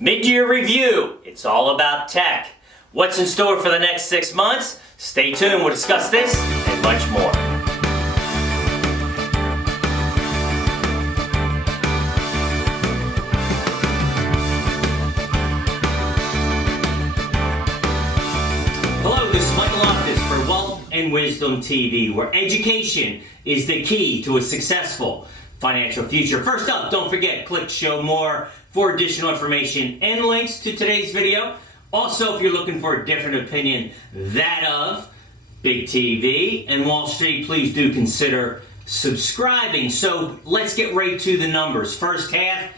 Mid-year review. It's all about tech. What's in store for the next 6 months? Stay tuned. We'll discuss this and much more. Hello, this is Michael Loftus for Wealth and Wisdom TV, where education is the key to a successful financial future. First up, don't forget, click show more for additional information and links to today's video. Also, if you're looking for a different opinion, that of Big TV and Wall Street, please do consider subscribing. So let's get right to the numbers. First half,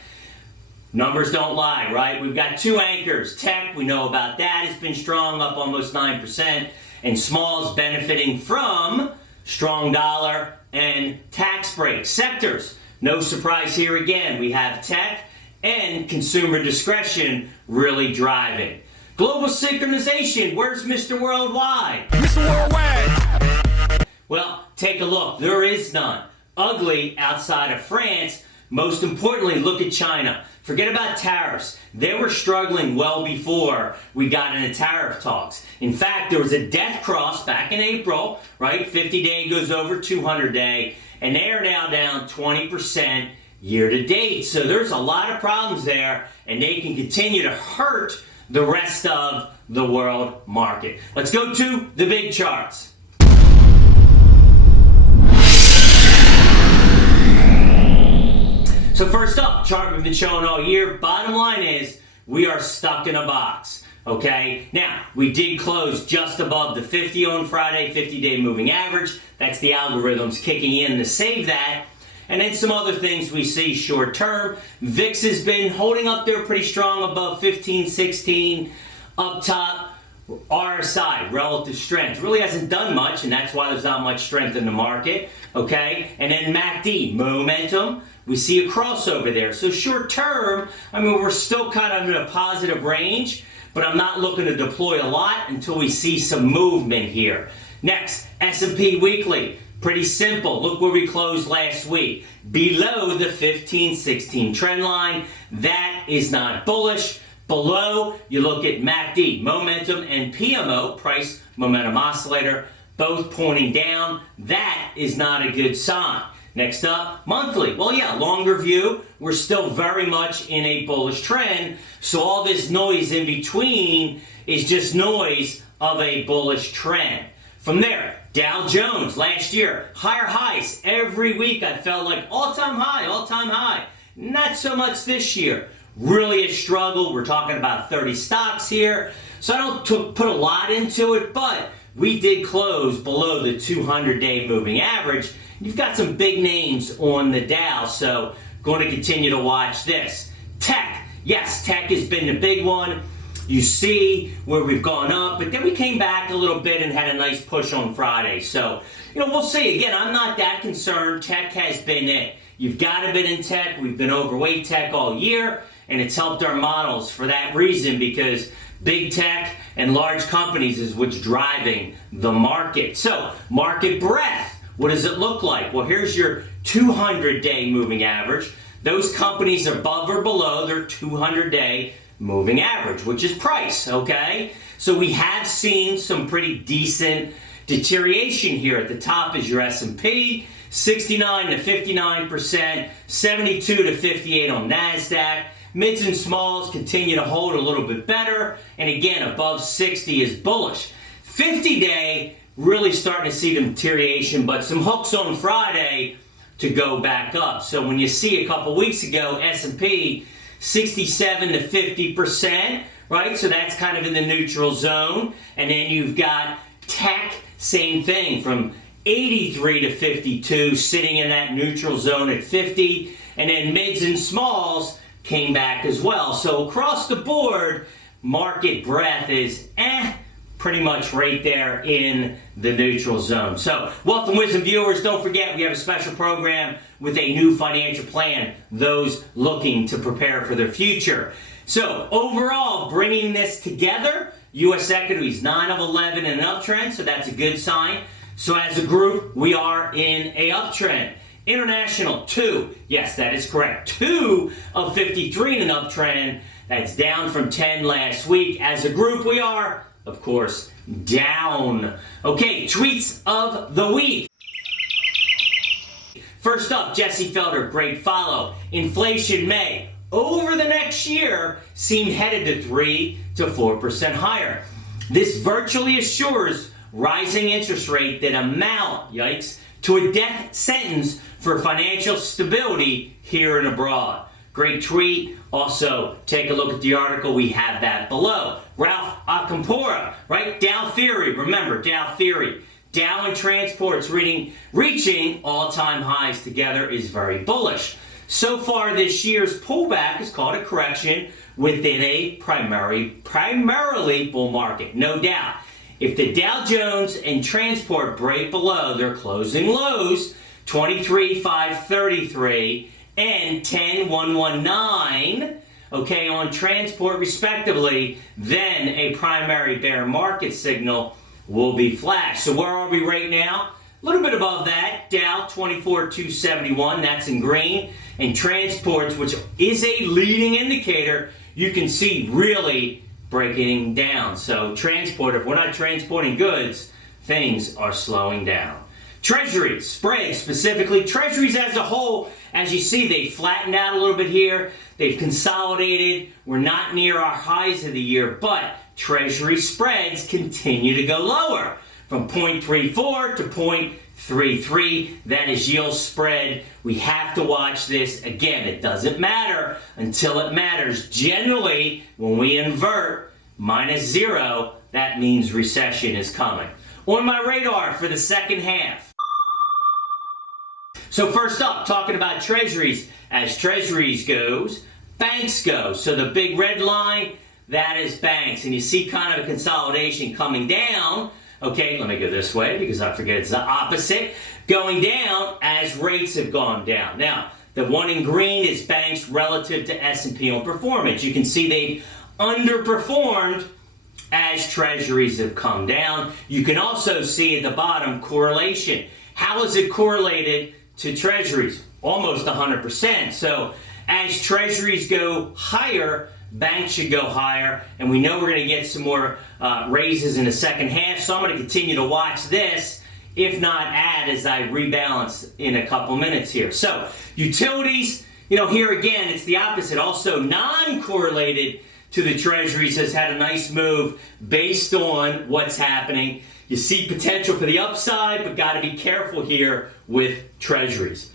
numbers don't lie, right? We've got two anchors. Tech, we know about that. It's been strong, up almost 9%. And smalls benefiting from strong dollar and tax breaks. Sectors, no surprise here again. We have tech and consumer discretion really driving. Global synchronization, where's Mr. Worldwide? Mr. Worldwide! Well, take a look. There is none. Ugly outside of France. Most importantly, look at China. Forget about tariffs. They were struggling well before we got into tariff talks. In fact, there was a death cross back in April, right? 50-day goes over 200-day, and they are now down 20% year to date. So there's a lot of problems there, and they can continue to hurt the rest of the world market. Let's go to the big charts. So first up, chart we've been showing all year. Bottom line is we are stuck in a box, okay? Now, we did close just above the 50 on Friday, 50-day moving average. That's the algorithms kicking in to save that. And then some other things we see short term. VIX has been holding up there pretty strong above 15, 16. Up top, RSI, relative strength, really hasn't done much, and that's why there's not much strength in the market, okay? And then MACD, momentum. We see a crossover there. So short term, I mean, we're still kind of in a positive range, but I'm not looking to deploy a lot until we see some movement here. Next, S&P weekly. Pretty simple. Look where we closed last week. Below the 15-16 trend line. That is not bullish. Below, you look at MACD, momentum, and PMO, price momentum oscillator, both pointing down. That is not a good sign. Next up, monthly. Well, yeah, longer view. We're still very much in a bullish trend. So all this noise in between is just noise of a bullish trend. From there, Dow Jones last year, higher highs. Every week I felt like all-time high, all-time high. Not so much this year. Really a struggle. We're talking about 30 stocks here. So I don't put a lot into it, but we did close below the 200-day moving average. You've got some big names on the Dow, so going to continue to watch this. Tech. Yes, tech has been the big one. You see where we've gone up, but then we came back a little bit and had a nice push on Friday. So, we'll see. Again, I'm not that concerned. Tech has been it. You've got to be in tech. We've been overweight tech all year, and it's helped our models for that reason, because big tech and large companies is what's driving the market. So, market breadth. What does it look like? Well, here's your 200-day moving average. Those companies are above or below their 200-day moving average, which is price, okay? So we have seen some pretty decent deterioration here. At the top is your S&P, 69 to 59%, 72 to 58 on Nasdaq. Mids and smalls continue to hold a little bit better, and again, above 60 is bullish. 50-day, really starting to see the deterioration, but some hooks on Friday to go back up. So when you see a couple weeks ago, S&P 67 to 50%, right? So that's kind of in the neutral zone. And then you've got tech, same thing, from 83 to 52, sitting in that neutral zone at 50. And then mids and smalls came back as well. So across the board, market breadth is pretty much right there in the neutral zone. So, Wealth and Wisdom viewers, don't forget we have a special program with a new financial plan, those looking to prepare for their future. So, overall, bringing this together, U.S. equities, 9 of 11 in an uptrend, so that's a good sign. So, as a group, we are in a uptrend. International, 2. Yes, that is correct. 2 of 53 in an uptrend. That's down from 10 last week. As a group, we are, of course, down. Okay, tweets of the week. First up, Jesse Felder, great follow. Inflation may, over the next year, seem headed to 3 to 4% higher. This virtually assures rising interest rate that amount, yikes, to a death sentence for financial stability here and abroad. Great tweet. Also, take a look at the article. We have that below. Ralph Acampora, right? Dow Theory. Remember, Dow Theory. Dow and transports reaching all-time highs together is very bullish. So far this year's pullback is called a correction within a primarily bull market. No doubt. If the Dow Jones and transport break below their closing lows, 23,533 and 10,119, okay, on transport respectively, then a primary bear market signal will be flashed. So where are we right now? A little bit above that. Dow 24,271, that's in green. And transports, which is a leading indicator, you can see really breaking down. So transport, if we're not transporting goods, things are slowing down. Treasuries, spreads, specifically treasuries as a whole, as you see, they've flattened out a little bit here. They've consolidated. We're not near our highs of the year, but treasury spreads continue to go lower from 0.34 to 0.33. That is yield spread. We have to watch this. Again, it doesn't matter until it matters. Generally, when we invert -0, that means recession is coming. On my radar for the second half. So first up, talking about treasuries. As treasuries goes, banks go. So the big red line, that is banks. And you see kind of a consolidation coming down. Okay, let me go this way because I forget it's the opposite. Going down as rates have gone down. Now, the one in green is banks relative to S&P on performance. You can see they've underperformed as treasuries have come down. You can also see at the bottom correlation. How is it correlated to treasuries? Almost 100%. So as treasuries go higher, banks should go higher, and we know we're going to get some more raises in the second half, so I'm going to continue to watch this, if not add, as I rebalance in a couple minutes here. So utilities, here again, it's the opposite. Also non-correlated to the treasuries has had a nice move based on what's happening. You see potential for the upside, but got to be careful here with treasuries.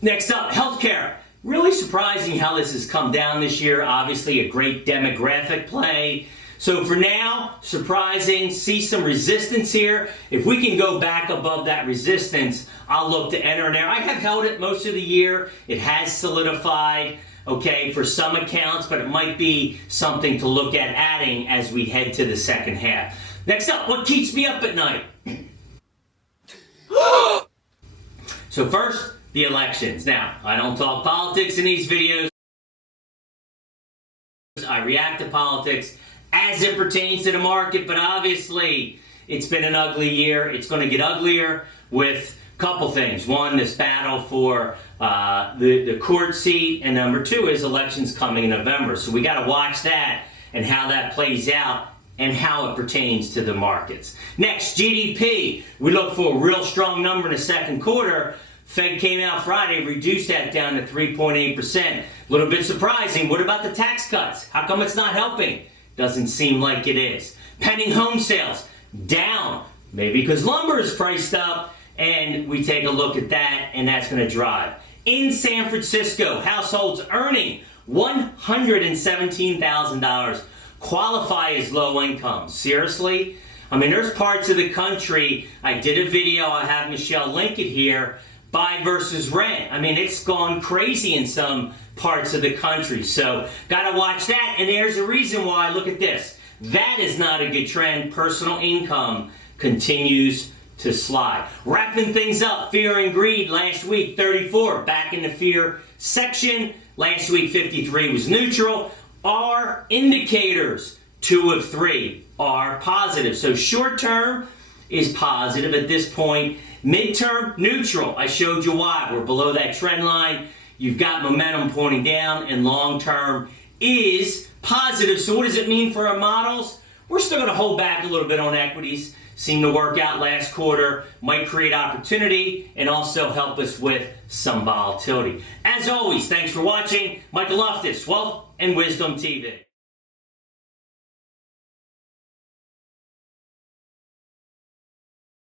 Next up, healthcare. Really surprising how this has come down this year. Obviously a great demographic play. So for now, surprising, see some resistance here. If we can go back above that resistance, I'll look to enter there. I have held it most of the year. It has solidified, okay, for some accounts, but it might be something to look at adding as we head to the second half. Next up, what keeps me up at night? So first, the elections. Now, I don't talk politics in these videos. I react to politics as it pertains to the market, but obviously it's been an ugly year. It's going to get uglier with a couple things. One, this battle for the court seat, and number two is elections coming in November. So we got to watch that and how that plays out and how it pertains to the markets. Next, GDP. We look for a real strong number in the second quarter. Fed came out Friday, reduced that down to 3.8%. A little bit surprising. What about the tax cuts? How come it's not helping? Doesn't seem like it is. Pending home sales, down. Maybe because lumber is priced up, and we take a look at that, and that's going to drive. In San Francisco, households earning $117,000 qualify as low income. Seriously? I mean, there's parts of the country, I did a video, I have Michelle link it here, buy versus rent. I mean, it's gone crazy in some parts of the country. So, gotta watch that. And there's a reason why. Look at this. That is not a good trend. Personal income continues to slide. Wrapping things up, fear and greed last week, 34. Back in the fear section. Last week, 53 was neutral. Our indicators, 2 of 3, are positive. So short term is positive at this point. Midterm, neutral. I showed you why. We're below that trend line. You've got momentum pointing down, and long term is positive. So what does it mean for our models? We're still going to hold back a little bit on equities. Seemed to work out last quarter. Might create opportunity and also help us with some volatility. As always, thanks for watching. Michael Loftus, Wealth and Wisdom TV.